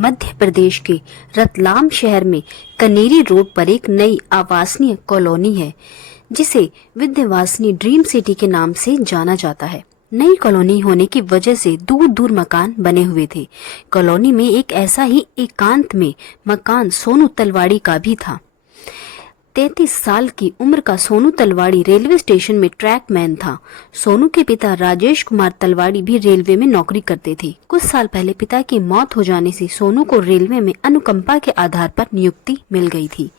मध्य प्रदेश के रतलाम शहर में कनेरी रोड पर एक नई आवासीय कॉलोनी है जिसे विंध्यवासिनी ड्रीम सिटी के नाम से जाना जाता है। नई कॉलोनी होने की वजह से दूर दूर मकान बने हुए थे। कॉलोनी में एक ऐसा ही एकांत में मकान सोनू तलवाड़ी का भी था। 33 साल की उम्र का सोनू तलवाड़ी रेलवे स्टेशन में ट्रैक मैन था। सोनू के पिता राजेश कुमार तलवाड़ी भी रेलवे में नौकरी करते थे। कुछ साल पहले पिता की मौत हो जाने से सोनू को रेलवे में अनुकंपा के आधार पर नियुक्ति मिल गई थी।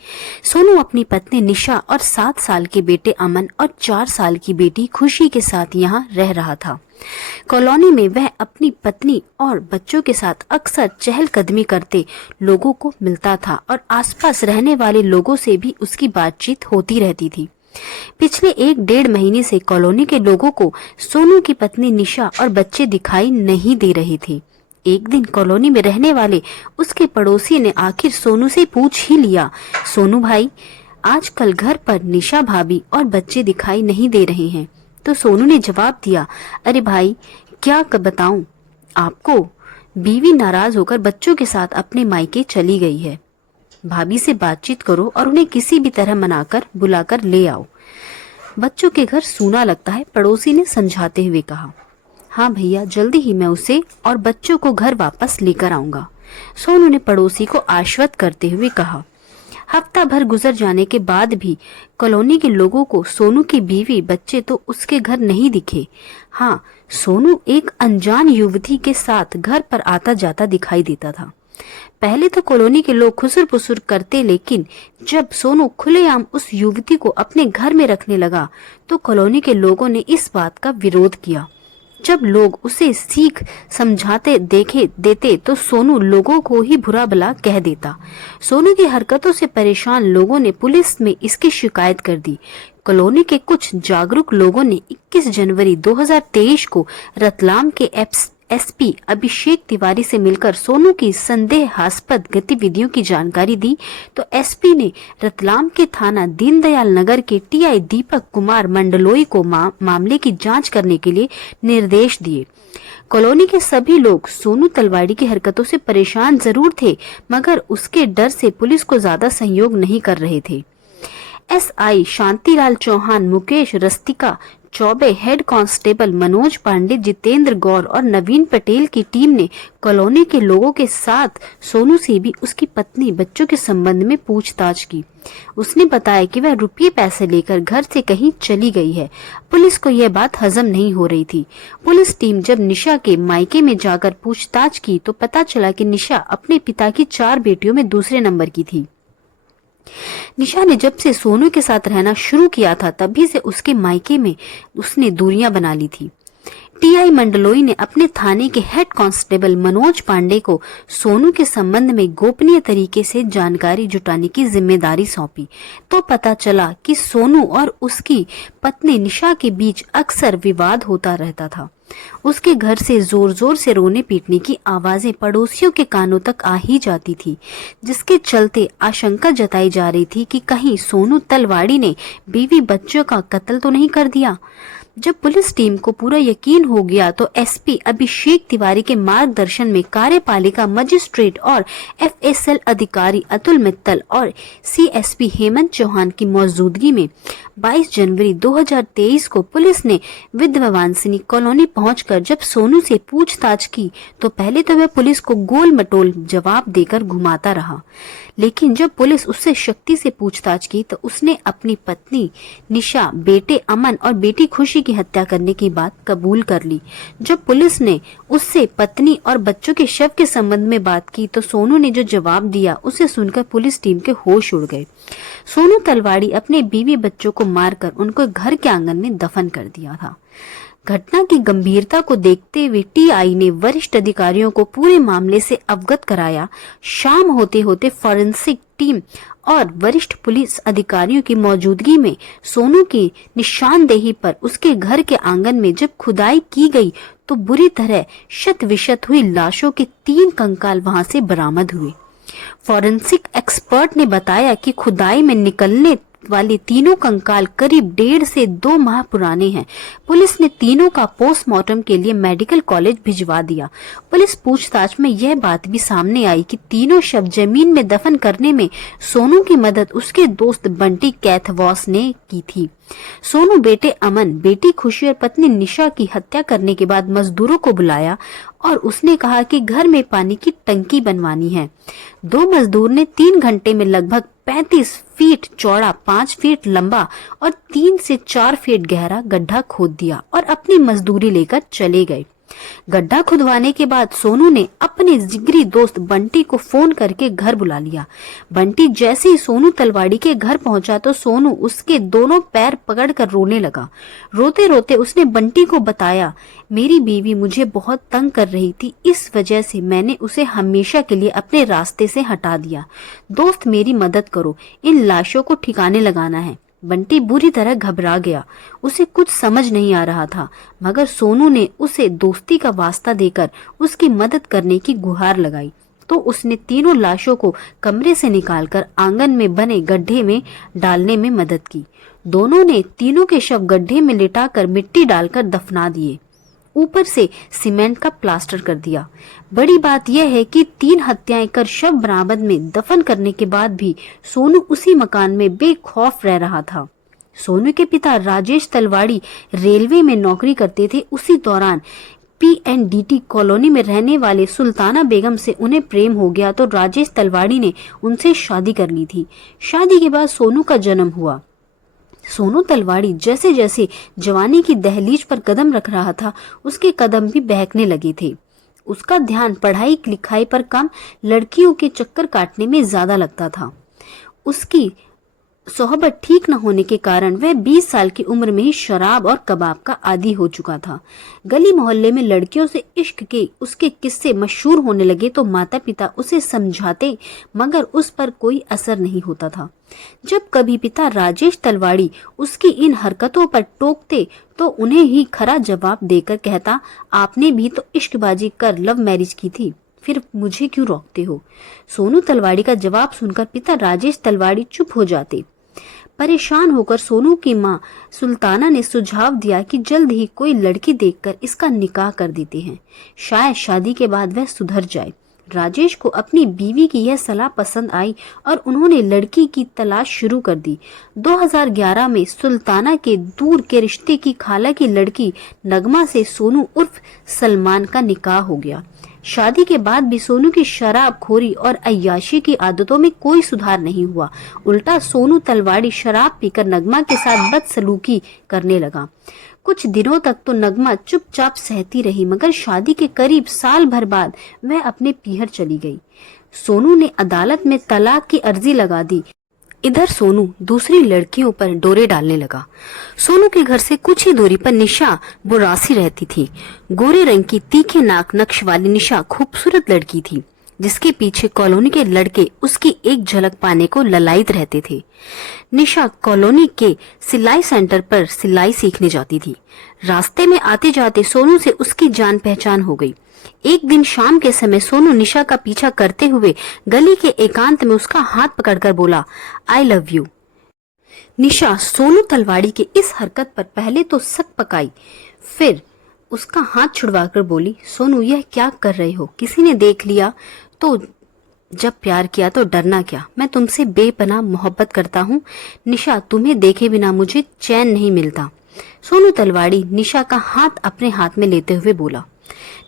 सोनू अपनी पत्नी निशा और 7 साल के बेटे अमन और 4 साल की बेटी खुशी के साथ यहाँ रह रहा था। कॉलोनी में वह अपनी पत्नी और बच्चों के साथ अक्सर चहलकदमी करते लोगों को मिलता था और आसपास रहने वाले लोगों से भी उसकी बातचीत होती रहती थी। पिछले 1-1.5 महीने से कॉलोनी के लोगों को सोनू की पत्नी निशा और बच्चे दिखाई नहीं दे रहे थे। एक दिन कॉलोनी में रहने वाले उसके पड़ोसी ने आखिर सोनू से पूछ ही लिया, सोनू भाई, आजकल घर पर निशा भाभी और बच्चे दिखाई नहीं दे रहे हैं। तो सोनू ने जवाब दिया, अरे भाई क्या बताऊं आपको, बीवी नाराज होकर बच्चों के साथ अपने मायके चली गई है। भाभी से बातचीत करो और उन्हें किसी भी तरह मनाकर बुलाकर ले आओ। बच्चों के घर सूना लगता है, पड़ोसी ने समझाते हुए कहा। हाँ भैया, जल्दी ही मैं उसे और बच्चों को घर वापस लेकर आऊंगा, सोनू ने पड़ोसी को आश्वस्त करते हुए कहा। हफ्ता भर गुजर जाने के बाद भी कॉलोनी के लोगों को सोनू की बीवी बच्चे तो उसके घर नहीं दिखे। हाँ, सोनू एक अनजान युवती के साथ घर पर आता जाता दिखाई देता था। पहले तो कॉलोनी के लोग खुसर पुसर करते, लेकिन जब सोनू खुलेआम उस युवती को अपने घर में रखने लगा तो कॉलोनी के लोगों ने इस बात का विरोध किया। जब लोग उसे सीख समझाते देते तो सोनू लोगों को ही बुरा भला कह देता। सोनू की हरकतों से परेशान लोगों ने पुलिस में इसकी शिकायत कर दी। कॉलोनी के कुछ जागरूक लोगों ने 21 जनवरी 2023 को रतलाम के एसपी अभिषेक तिवारी से मिलकर सोनू की संदेहास्पद गतिविधियों की जानकारी दी तो एसपी ने रतलाम के थाना दीनदयाल नगर के टीआई दीपक कुमार मंडलोई को मामले की जांच करने के लिए निर्देश दिए। कॉलोनी के सभी लोग सोनू तलवाड़ी की हरकतों से परेशान जरूर थे, मगर उसके डर से पुलिस को ज्यादा सहयोग नहीं कर रहे थे। SI Shantilal Chauhan, Mukesh Rastika Chaubey, head constable Manoj Pande, Jitendra Gaur और नवीन पटेल की टीम ने कॉलोनी के लोगों के साथ सोनू से भी उसकी पत्नी बच्चों के संबंध में पूछताछ की। उसने बताया कि वह रुपये पैसे लेकर घर से कहीं चली गई है। पुलिस को यह बात हजम नहीं हो रही थी। पुलिस टीम जब निशा के मायके में जाकर पूछताछ की तो पता चला कि निशा अपने पिता की 4 बेटियों में दूसरे नंबर की थी। निशा ने जब से सोनू के साथ रहना शुरू किया था तभी से उसके मायके में उसने दूरियां बना ली थी। टीआई मंडलोई ने अपने थाने के हेड कांस्टेबल मनोज पांडे को सोनू के संबंध में गोपनीय तरीके से जानकारी जुटाने की जिम्मेदारी सौंपी तो पता चला कि सोनू और उसकी पत्नी निशा के बीच अक्सर विवाद होता रहता था। उसके घर से जोर जोर से रोने पीटने की आवाजें पड़ोसियों के कानों तक आ ही जाती थी, जिसके चलते आशंका जताई जा रही थी कि कहीं सोनू तलवाड़ी ने बीवी बच्चों का कत्ल तो नहीं कर दिया। जब पुलिस टीम को पूरा यकीन हो गया तो एसपी अभिषेक तिवारी के मार्गदर्शन में कार्यपालिका मजिस्ट्रेट और एफएसएल अधिकारी अतुल मित्तल और सीएसपी हेमंत चौहान की मौजूदगी में 22 जनवरी 2023 को पुलिस ने विंध्यवासिनी कॉलोनी पहुंचकर जब सोनू से पूछताछ की तो पहले तो वह पुलिस को गोल मटोल जवाब देकर घुमाता रहा, लेकिन जब पुलिस उससे शक्ति से पूछताछ की तो उसने अपनी पत्नी निशा, बेटे अमन और बेटी खुशी की हत्या करने की बात कबूल कर ली। जब पुलिस ने उससे पत्नी और बच्चों के शव के संबंध में बात की तो सोनू ने जो जवाब दिया उसे सुनकर पुलिस टीम के होश उड़ गए। सोनू तलवाड़ी अपने बीवी बच्चों को मारकर उनको घर के आंगन में दफन कर दिया था। घटना की गंभीरता को देखते हुए टीआई ने वरिष्ठ अधिकारियों को पूरे मामले से अवगत कराया। शाम होते होते फॉरेंसिक टीम और वरिष्ठ पुलिस अधिकारियों की मौजूदगी में सोनू की निशानदेही पर उसके घर के आंगन में जब खुदाई की गई तो बुरी तरह शत विशत हुई लाशों के 3 कंकाल वहां से बरामद हुए। फॉरेंसिक एक्सपर्ट ने बताया कि खुदाई में वाले तीनों कंकाल करीब 1.5 से 2 माह पुराने हैं। पुलिस ने तीनों का पोस्टमार्टम के लिए मेडिकल कॉलेज भिजवा दिया। पुलिस पूछताछ में यह बात भी सामने आई कि तीनों शव जमीन में दफन करने में सोनू की मदद उसके दोस्त बंटी कैथवॉस ने की थी। सोनू बेटे अमन, बेटी खुशी और पत्नी निशा की हत्या करने के बाद मजदूरों को बुलाया और उसने कहा कि घर में पानी की टंकी बनवानी है। 2 मजदूर ने 3 घंटे में लगभग 35 फीट चौड़ा, 5 फीट लंबा और 3 से 4 फीट गहरा गड्ढा खोद दिया और अपनी मजदूरी लेकर चले गए। गड्ढा खुदवाने के बाद सोनू ने अपने जिगरी दोस्त बंटी को फोन करके घर बुला लिया। बंटी जैसे ही सोनू तलवाड़ी के घर पहुंचा तो सोनू उसके दोनों पैर पकड़कर रोने लगा। रोते रोते उसने बंटी को बताया, मेरी बीवी मुझे बहुत तंग कर रही थी, इस वजह से मैंने उसे हमेशा के लिए अपने रास्ते से हटा दिया। दोस्त मेरी मदद करो, इन लाशों को ठिकाने लगाना है। बंटी बुरी तरह घबरा गया। उसे कुछ समझ नहीं आ रहा था, मगर सोनू ने उसे दोस्ती का वास्ता देकर उसकी मदद करने की गुहार लगाई तो उसने तीनों लाशों को कमरे से निकालकर आंगन में बने गड्ढे में डालने में मदद की। दोनों ने तीनों के शव गड्ढे में लिटाकर मिट्टी डालकर दफना दिए, ऊपर से सीमेंट का प्लास्टर कर दिया। बड़ी बात यह है कि 3 हत्याएं कर शव बरामद में दफन करने के बाद भी सोनू उसी मकान में बेखौफ रह रहा था। सोनू के पिता राजेश तलवाड़ी रेलवे में नौकरी करते थे। उसी दौरान PNDT कॉलोनी में रहने वाले सुल्ताना बेगम से उन्हें प्रेम हो गया तो राजेश तलवाड़ी ने उनसे शादी कर ली थी। शादी के बाद सोनू का जन्म हुआ। सोनू तलवाड़ी जैसे जैसे जवानी की दहलीज पर कदम रख रहा था, उसके कदम भी बहकने लगे थे। उसका ध्यान पढ़ाई लिखाई पर कम, लड़कियों के चक्कर काटने में ज्यादा लगता था। उसकी सोहबत ठीक न होने के कारण वह 20 साल की उम्र में ही शराब और कबाब का आदी हो चुका था। गली मोहल्ले में लड़कियों से इश्क के उसके किस्से मशहूर होने लगे तो माता पिता उसे समझाते, मगर उस पर कोई असर नहीं होता था। जब कभी पिता राजेश तलवाड़ी उसकी इन हरकतों पर टोकते तो उन्हें ही खरा जवाब देकर कहता, आपने भी तो इश्कबाजी कर लव मैरिज की थी, फिर मुझे क्यों रोकते हो। सोनू तलवाड़ी का जवाब सुनकर पिता राजेश तलवाड़ी चुप हो जाते। परेशान होकर सोनू की मां सुल्ताना ने सुझाव दिया कि जल्द ही कोई लड़की देखकर इसका निकाह कर देते हैं, शायद शादी के बाद वह सुधर जाए। राजेश को अपनी बीवी की यह सलाह पसंद आई और उन्होंने लड़की की तलाश शुरू कर दी। 2011 में सुल्ताना के दूर के रिश्ते की खाला की लड़की नगमा से सोनू उर्फ सलमान का निकाह हो गया। शादी के बाद भी सोनू की शराब खोरी और अय्याशी की आदतों में कोई सुधार नहीं हुआ। उल्टा सोनू तलवाड़ी शराब पीकर नगमा के साथ बदसलूकी करने लगा। कुछ दिनों तक तो नगमा चुपचाप सहती रही, मगर शादी के करीब साल भर बाद वह अपने पीहर चली गई। सोनू ने अदालत में तलाक की अर्जी लगा दी। इधर सोनू दूसरी लड़कियों पर डोरे डालने लगा। सोनू के घर से कुछ ही दूरी पर निशा बुरासी रहती थी। गोरे रंग की तीखे नाक नक्श वाली निशा खूबसूरत लड़की थी, जिसके पीछे कॉलोनी के लड़के उसकी एक झलक पाने को ललायत रहते थे। निशा कॉलोनी के सिलाई सेंटर पर सिलाई सीखने जाती थी। रास्ते में आते जाते सोनू से उसकी जान पहचान हो गई। एक दिन शाम के समय सोनू निशा का पीछा करते हुए गली के एकांत में उसका हाथ पकड़कर बोला, आई लव यू। निशा सोनू तलवाड़ी के इस हरकत पर पहले तो सक पकाई, फिर उसका हाथ छुड़वाकर बोली, सोनू यह क्या कर रहे हो, किसी ने देख लिया तो? जब प्यार किया तो डरना क्या, मैं तुमसे बेपनाह मोहब्बत करता हूँ। निशा तुम्हें देखे बिना मुझे चैन नहीं मिलता। सोनू तलवाड़ी निशा का हाथ अपने हाथ में लेते हुए बोला।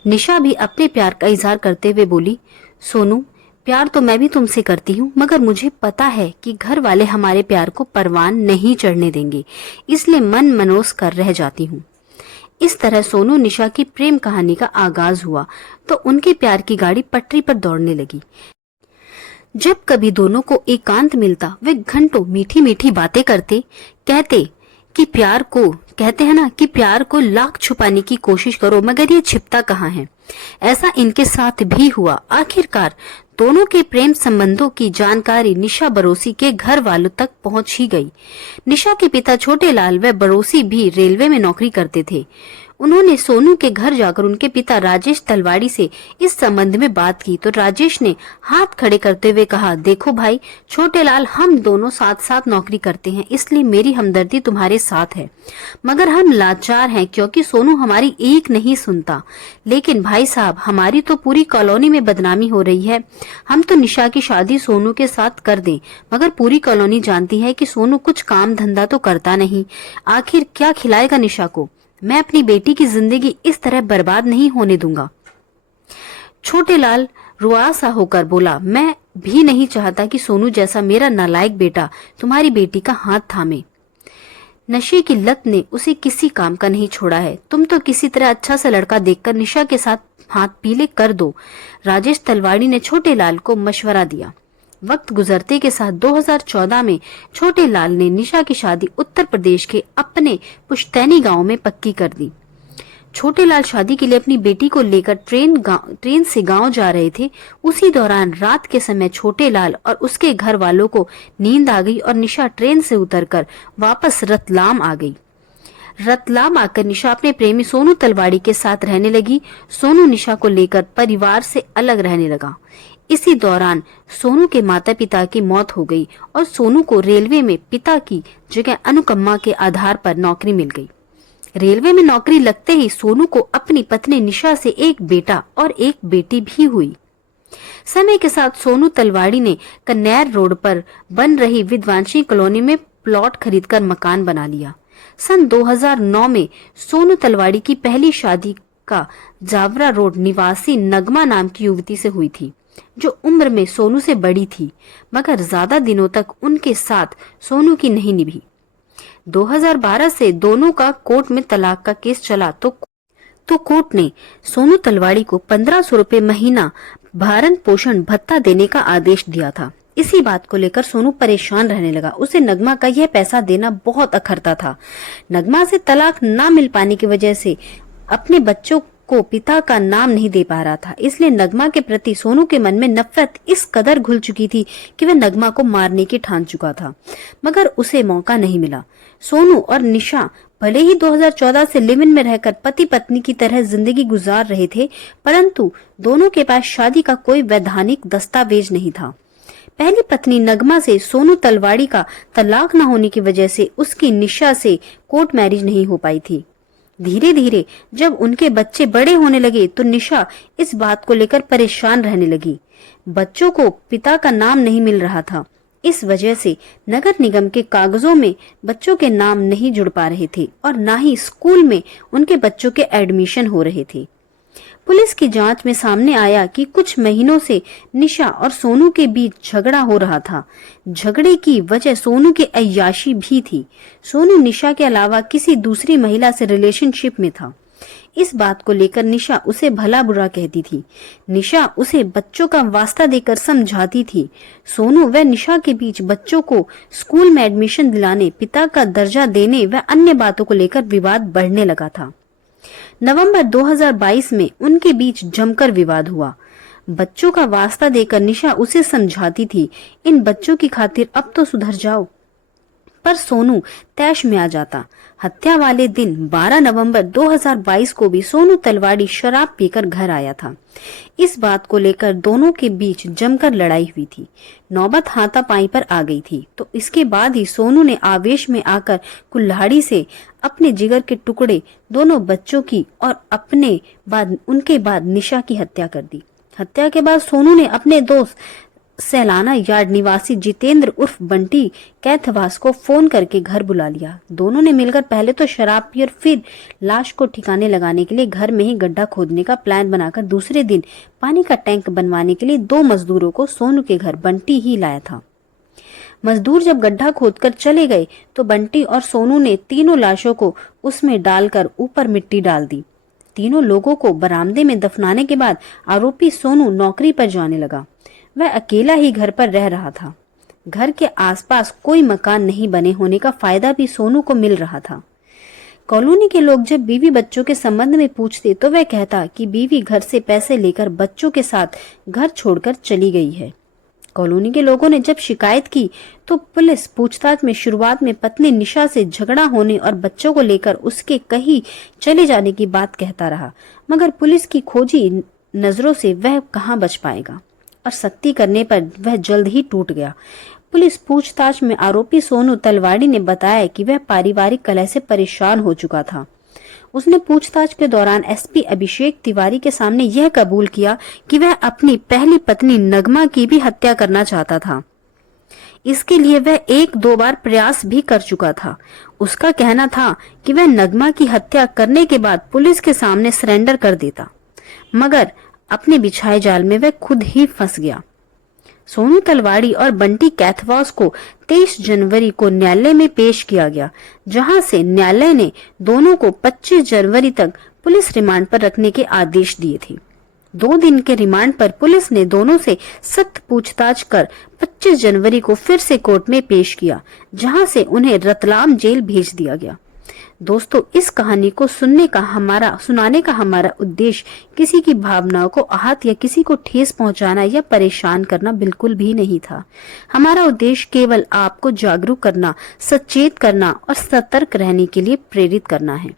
निशा भी अपने प्यार का इजहार करते हुए बोली, सोनू प्यार तो मैं भी तुमसे करती हूँ, मगर मुझे पता है कि घर वाले हमारे प्यार को परवान नहीं चढ़ने देंगे, इसलिए मन मनोस कर रह जाती हूँ। इस तरह सोनू निशा की प्रेम कहानी का आगाज हुआ तो उनके प्यार की गाड़ी पटरी पर दौड़ने लगी। जब कभी दोनों को एकांत मिलता वे घंटों मीठी मीठी बातें करते। कहते हैं ना कि प्यार को लाख छुपाने की कोशिश करो मगर ये छिपता कहाँ है। ऐसा इनके साथ भी हुआ। आखिरकार दोनों के प्रेम संबंधों की जानकारी निशा बरोसी के घर वालों तक पहुंच ही गई। निशा के पिता छोटे लाल व बरोसी भी रेलवे में नौकरी करते थे। उन्होंने सोनू के घर जाकर उनके पिता राजेश तलवाड़ी से इस संबंध में बात की तो राजेश ने हाथ खड़े करते हुए कहा, देखो भाई छोटे लाल, हम दोनों साथ साथ नौकरी करते हैं, इसलिए मेरी हमदर्दी तुम्हारे साथ है, मगर हम लाचार हैं क्योंकि सोनू हमारी एक नहीं सुनता। लेकिन भाई साहब, हमारी तो पूरी कॉलोनी में बदनामी हो रही है। हम तो निशा की शादी सोनू के साथ कर दें, मगर पूरी कॉलोनी जानती है कि सोनू कुछ काम धंधा तो करता नहीं, आखिर क्या खिलाएगा निशा को। मैं अपनी बेटी की जिंदगी इस तरह बर्बाद नहीं होने दूंगा। छोटे लाल रुआसा होकर बोला, मैं भी नहीं चाहता कि सोनू जैसा मेरा नालायक बेटा तुम्हारी बेटी का हाथ थामे। नशे की लत ने उसे किसी काम का नहीं छोड़ा है। तुम तो किसी तरह अच्छा सा लड़का देखकर निशा के साथ हाथ पीले कर दो। राजेश तलवाड़ी ने छोटे लाल को मशवरा दिया। वक्त गुजरते के साथ 2014 में छोटे लाल ने निशा की शादी उत्तर प्रदेश के अपने पुश्तैनी गांव में पक्की कर दी। छोटे लाल शादी के लिए अपनी बेटी को लेकर ट्रेन से गांव जा रहे थे। उसी दौरान रात के समय छोटे लाल और उसके घर वालों को नींद आ गई और निशा ट्रेन से उतरकर वापस रतलाम आ गई। रतलाम आकर निशा अपने प्रेमी सोनू तलवाड़ी के साथ रहने लगी। सोनू निशा को लेकर परिवार से अलग रहने लगा। इसी दौरान सोनू के माता पिता की मौत हो गई और सोनू को रेलवे में पिता की जगह अनुकंपा के आधार पर नौकरी मिल गई। रेलवे में नौकरी लगते ही सोनू को अपनी पत्नी निशा से एक बेटा और एक बेटी भी हुई। समय के साथ सोनू तलवाड़ी ने कन्नैर रोड पर बन रही विद्वांशी कॉलोनी में प्लॉट खरीदकर मकान बना लिया। सन 2009 में सोनू तलवाड़ी की पहली शादी का जावरा रोड निवासी नगमा नाम की युवती से हुई थी, जो उम्र में सोनू से बड़ी थी, मगर ज्यादा दिनों तक उनके साथ सोनू की नहीं निभी। 2012 से दोनों का कोर्ट में तलाक का केस चला तो कोर्ट ने सोनू तलवाड़ी को 1500 रुपए महीना भरण पोषण भत्ता देने का आदेश दिया था। इसी बात को लेकर सोनू परेशान रहने लगा। उसे नगमा का यह पैसा देना बहुत अखरता था। नगमा से तलाक न मिल पाने की वजह से अपने बच्चों को पिता का नाम नहीं दे पा रहा था, इसलिए नगमा के प्रति सोनू के मन में नफरत इस कदर घुल चुकी थी कि वह नगमा को मारने की ठान चुका था, मगर उसे मौका नहीं मिला। सोनू और निशा भले ही 2014 से लिव इन में रहकर पति पत्नी की तरह जिंदगी गुजार रहे थे, परंतु दोनों के पास शादी का कोई वैधानिक दस्तावेज नहीं था। पहली पत्नी नगमा से सोनू तलवाड़ी का तलाक न होने की वजह से उसकी निशा से कोर्ट मैरिज नहीं हो पाई थी। धीरे धीरे जब उनके बच्चे बड़े होने लगे तो निशा इस बात को लेकर परेशान रहने लगी। बच्चों को पिता का नाम नहीं मिल रहा था, इस वजह से नगर निगम के कागजों में बच्चों के नाम नहीं जुड़ पा रहे थे और न ही स्कूल में उनके बच्चों के एडमिशन हो रहे थे। पुलिस की जांच में सामने आया कि कुछ महीनों से निशा और सोनू के बीच झगड़ा हो रहा था। झगड़े की वजह सोनू की अय्याशी भी थी। सोनू निशा के अलावा किसी दूसरी महिला से रिलेशनशिप में था। इस बात को लेकर निशा उसे भला बुरा कहती थी। निशा उसे बच्चों का वास्ता देकर समझाती थी। सोनू व निशा के बीच बच्चों को स्कूल में एडमिशन दिलाने, पिता का दर्जा देने व अन्य बातों को लेकर विवाद बढ़ने लगा था। नवंबर 2022 में उनके बीच जमकर विवाद हुआ। बच्चों का वास्ता देकर निशा उसे समझाती थी, इन बच्चों की खातिर अब तो सुधर जाओ, पर सोनू तैश में आ जाता। हत्या वाले दिन 12 नवंबर 2022 को भी सोनू तलवाड़ी शराब पीकर घर आया था। इस बात को लेकर दोनों के बीच जमकर लड़ाई हुई थी। नौबत हाथापाई पर आ गई थी तो इसके बाद ही सोनू ने आवेश में आकर कुल्हाड़ी से अपने जिगर के टुकड़े दोनों बच्चों की और उनके बाद निशा की हत्या कर दी। हत्या के बाद सोनू ने अपने दोस्त सैलाना यार्ड निवासी जितेंद्र उर्फ बंटी कैथवास को फोन करके घर बुला लिया। दोनों ने मिलकर पहले तो शराब पी और फिर लाश को ठिकाने लगाने के लिए घर में ही गड्ढा खोदने का प्लान बनाकर दूसरे दिन पानी का टैंक बनवाने के लिए 2 मजदूरों को सोनू के घर बंटी ही लाया था। मजदूर जब गड्ढा खोदकर चले गए तो बंटी और सोनू ने तीनों लाशों को उसमें डालकर ऊपर मिट्टी डाल दी। तीनों लोगों को बरामदे में दफनाने के बाद आरोपी सोनू नौकरी पर जाने लगा। वह अकेला ही घर पर रह रहा था। घर के आसपास कोई मकान नहीं बने होने का फायदा भी सोनू को मिल रहा था। कॉलोनी के लोग जब बीवी बच्चों के संबंध में पूछते तो वह कहता कि बीवी घर से पैसे लेकर बच्चों के साथ घर छोड़कर चली गई है। कॉलोनी के लोगों ने जब शिकायत की तो पुलिस पूछताछ में शुरुआत में पत्नी निशा से झगड़ा होने और बच्चों को लेकर उसके कहीं चले जाने की बात कहता रहा, मगर पुलिस की खोजी नजरों से वह कहां बच पाएगा और सख्ती करने पर वह जल्द ही टूट गया। पुलिस पूछताछ में आरोपी सोनू तलवाड़ी ने बताया कि वह पारिवारिक कलह से परेशान हो चुका था। उसने पूछताछ के दौरान एसपी अभिषेक तिवारी के सामने यह कबूल किया कि वह अपनी पहली पत्नी नगमा की भी हत्या करना चाहता था। इसके लिए वह 1-2 बार प्रयास भी कर चुका था। उसका कहना था कि वह नगमा की हत्या करने के बाद पुलिस के सामने सरेंडर कर देता, मगर अपने बिछाए जाल में वह खुद ही फंस गया। सोनू तलवाड़ी और बंटी कैथवास को 23 जनवरी को न्यायालय में पेश किया गया, जहां से न्यायालय ने दोनों को 25 जनवरी तक पुलिस रिमांड पर रखने के आदेश दिए थे। 2 दिन के रिमांड पर पुलिस ने दोनों से सख्त पूछताछ कर 25 जनवरी को फिर से कोर्ट में पेश किया, जहां से उन्हें रतलाम जेल भेज दिया गया। दोस्तों, इस कहानी को सुनाने का हमारा उद्देश्य किसी की भावनाओं को आहत या किसी को ठेस पहुंचाना या परेशान करना बिल्कुल भी नहीं था। हमारा उद्देश्य केवल आपको जागरूक करना, सचेत करना और सतर्क रहने के लिए प्रेरित करना है।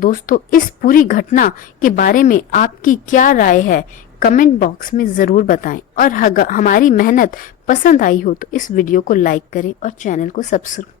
दोस्तों, इस पूरी घटना के बारे में आपकी क्या राय है, कमेंट बॉक्स में जरूर बताएं और हमारी मेहनत पसंद आई हो तो इस वीडियो को लाइक करें और चैनल को सब्सक्राइब